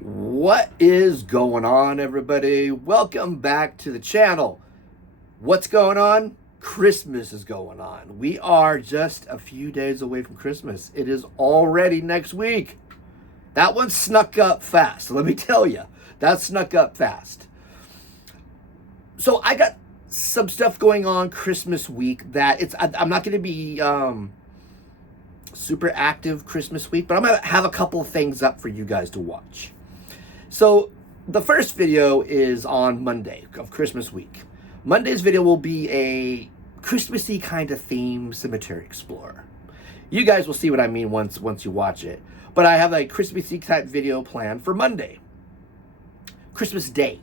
What is going on, everybody? Welcome back to the channel. What's going on? Christmas is going on. We are just a few days away from Christmas. It is already next week. That one snuck up fast. Let me tell you, that snuck up fast. So I got some stuff going on Christmas week that I'm not going to be super active Christmas week, but I'm going to have a couple of things up for you guys to watch. So the first video is on Monday of Christmas week. Monday's video will be a Christmassy kind of theme cemetery explorer. You guys will see what I mean once you watch it. But I have a Christmassy type video planned for Monday. Christmas Day.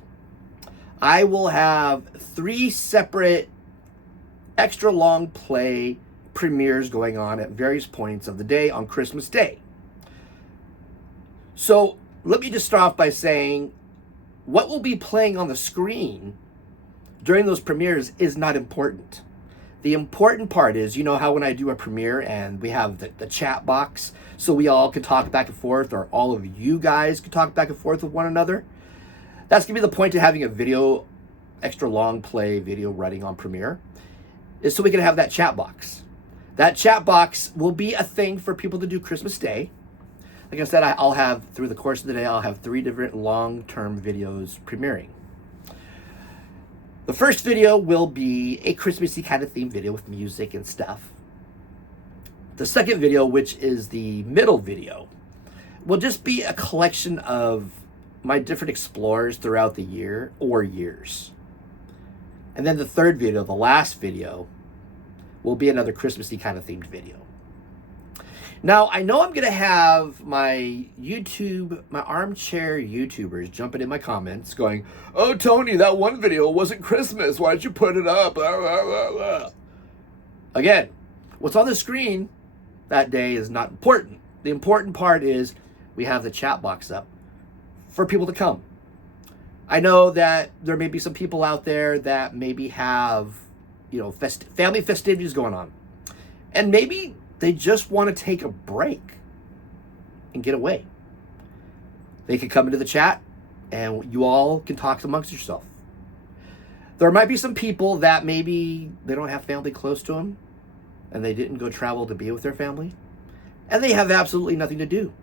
I will have 3 separate extra long play premieres going on at various points of the day on Christmas Day. So let me just start off by saying what will be playing on the screen during those premieres is not important. The important part is, you know how when I do a premiere and we have the chat box so we all can talk back and forth, or all of you guys can talk back and forth with one another? That's going to be the point of having a video, extra long play video running on Premiere, is so we can have that chat box. That chat box will be a thing for people to do Christmas Day. Like I said, I'll have, through the course of the day, I'll have 3 different long-term videos premiering. The first video will be a Christmassy kind of theme video with music and stuff. The second video, which is the middle video, will just be a collection of my different explorers throughout the year or years. And then the third video, the last video, will be another Christmassy kind of themed video. Now, I know I'm going to have my armchair YouTubers jumping in my comments going, "Oh, Tony, that one video wasn't Christmas. Why'd you put it up?" Blah, blah, blah, blah. Again, what's on the screen that day is not important. The important part is we have the chat box up for people to come. I know that there may be some people out there that maybe have, family festivities going on. And maybe they just want to take a break and get away. They can come into the chat and you all can talk amongst yourself. There might be some people that maybe they don't have family close to them and they didn't go travel to be with their family, and they have absolutely nothing to do.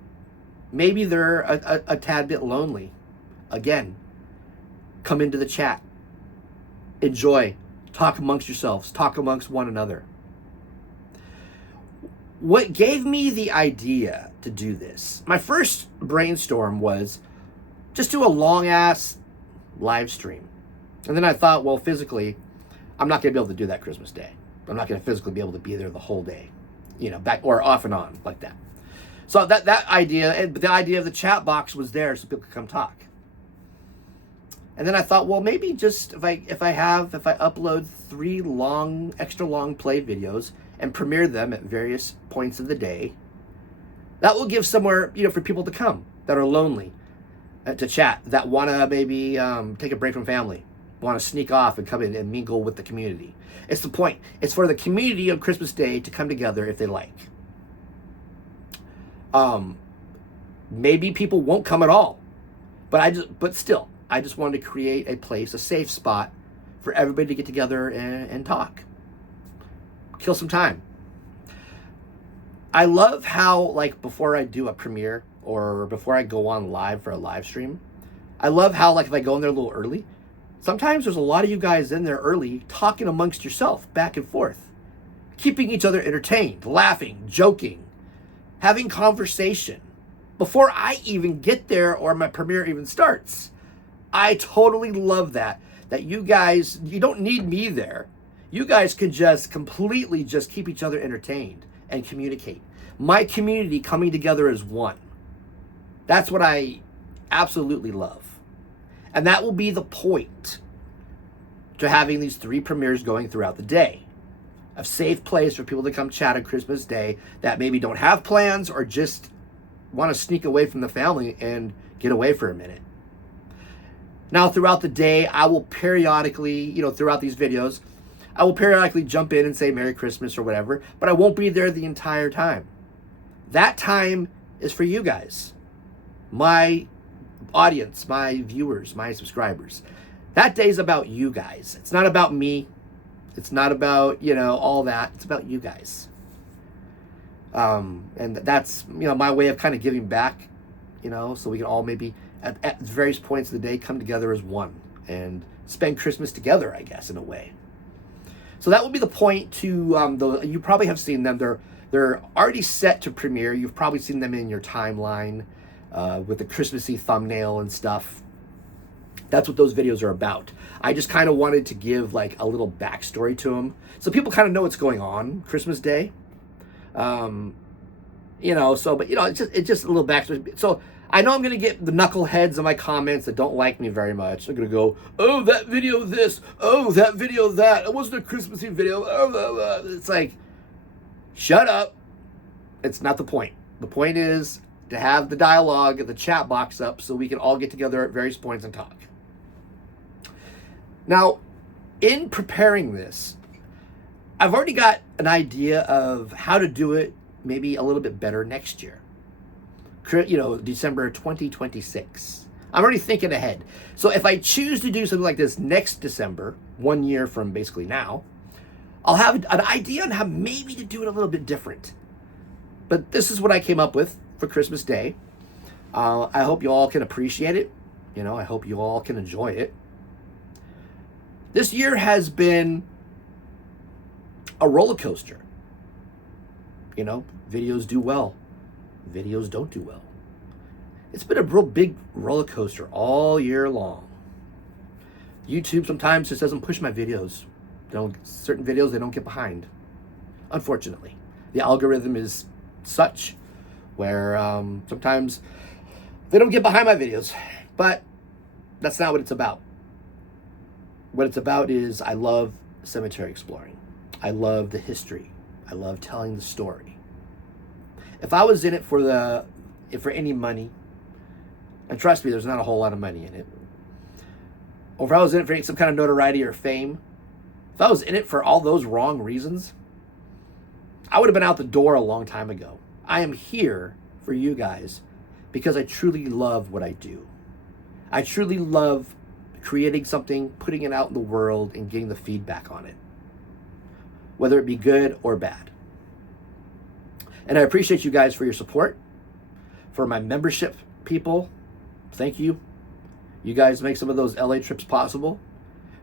Maybe they're a tad bit lonely. Again, come into the chat. Enjoy. Talk amongst yourselves. Talk amongst one another. What gave me the idea to do this, my first brainstorm was just do a long-ass live stream. And then I thought, well, physically, I'm not going to be able to do that Christmas Day. I'm not going to physically be able to be there the whole day, back or off and on like that. So that idea, and the idea of the chat box was there so people could come talk. And then I thought, well, maybe just if I upload 3 extra long play videos and premiere them at various points of the day, that will give somewhere, for people to come that are lonely, to chat, that want to maybe take a break from family, want to sneak off and come in and mingle with the community. It's the point. It's for the community on Christmas Day to come together if they like. Maybe people won't come at all, but still, I just wanted to create a place, a safe spot for everybody to get together and talk. Kill some time. I love how, before I do a premiere or before I go on live for a live stream, I love how, if I go in there a little early, sometimes there's a lot of you guys in there early talking amongst yourself, back and forth, keeping each other entertained, laughing, joking, having conversation before I even get there or my premiere even starts. I totally love that you guys, you don't need me there. You guys can just completely just keep each other entertained and communicate. My community coming together as one. That's what I absolutely love. And that will be the point to having these 3 premieres going throughout the day. A safe place for people to come chat on Christmas Day that maybe don't have plans or just want to sneak away from the family and get away for a minute. Now, throughout the day, I will periodically, throughout these videos, I will periodically jump in and say Merry Christmas or whatever, but I won't be there the entire time. That time is for you guys. My audience, my viewers, my subscribers. That day's about you guys. It's not about me. It's not about, all that. It's about you guys. And that's, my way of kind of giving back, so we can all maybe at various points of the day come together as one and spend Christmas together, I guess, in a way. So that would be the point to, you probably have seen them. They're already set to premiere. You've probably seen them in your timeline with the Christmassy thumbnail and stuff. That's what those videos are about. I just kind of wanted to give like a little backstory to them so people kind of know what's going on Christmas Day. But it's just a little backstory. So I know I'm going to get the knuckleheads in my comments that don't like me very much. They're going to go, oh, that video this, oh, that video that. It wasn't a Christmassy video. Oh, blah, blah. It's like, shut up. It's not the point. The point is to have the dialogue, the chat box up so we can all get together at various points and talk. Now, in preparing this, I've already got an idea of how to do it maybe a little bit better next year. December 2026. I'm already thinking ahead. So if I choose to do something like this next December, 1 year from basically now, I'll have an idea on how maybe to do it a little bit different. But this is what I came up with for Christmas Day. I hope you all can appreciate it. I hope you all can enjoy it. This year has been a roller coaster. Videos do well. Videos don't do well. It's been a real big roller coaster all year long. YouTube sometimes just doesn't push my videos. Certain videos they don't get behind. Unfortunately, the algorithm is such where sometimes they don't get behind my videos. But that's not what it's about. What it's about is I love cemetery exploring. I love the history. I love telling the story. If I was in it for any money, and trust me, there's not a whole lot of money in it, or if I was in it for some kind of notoriety or fame, if I was in it for all those wrong reasons, I would have been out the door a long time ago. I am here for you guys because I truly love what I do. I truly love creating something, putting it out in the world, and getting the feedback on it, whether it be good or bad. And I appreciate you guys for your support. For my membership people, thank you. You guys make some of those LA trips possible.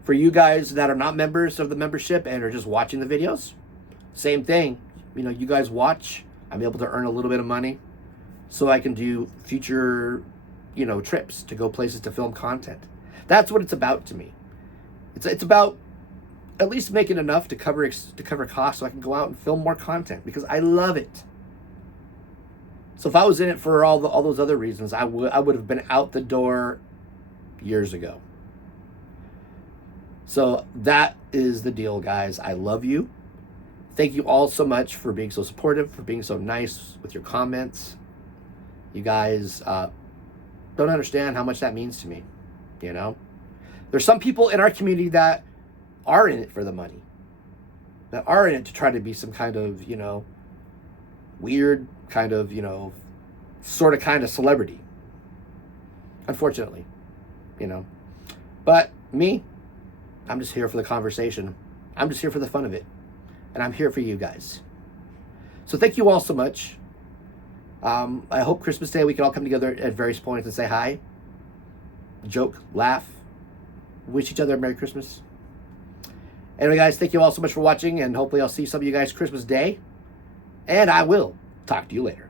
For you guys that are not members of the membership and are just watching the videos, same thing. You guys watch, I'm able to earn a little bit of money so I can do future, trips to go places to film content. That's what it's about to me. It's about at least making enough to cover costs so I can go out and film more content because I love it. So if I was in it for all those other reasons, I would have been out the door years ago. So that is the deal, guys. I love you. Thank you all so much for being so supportive, for being so nice with your comments. You guys don't understand how much that means to me. There's some people in our community that are in it for the money, that are in it to try to be some kind of, weird kind of, sort of kind of celebrity. Unfortunately, But me, I'm just here for the conversation. I'm just here for the fun of it. And I'm here for you guys. So thank you all so much. I hope Christmas Day we can all come together at various points and say hi, joke, laugh, wish each other a Merry Christmas. Anyway, guys, thank you all so much for watching, and hopefully I'll see some of you guys Christmas Day. And I will talk to you later.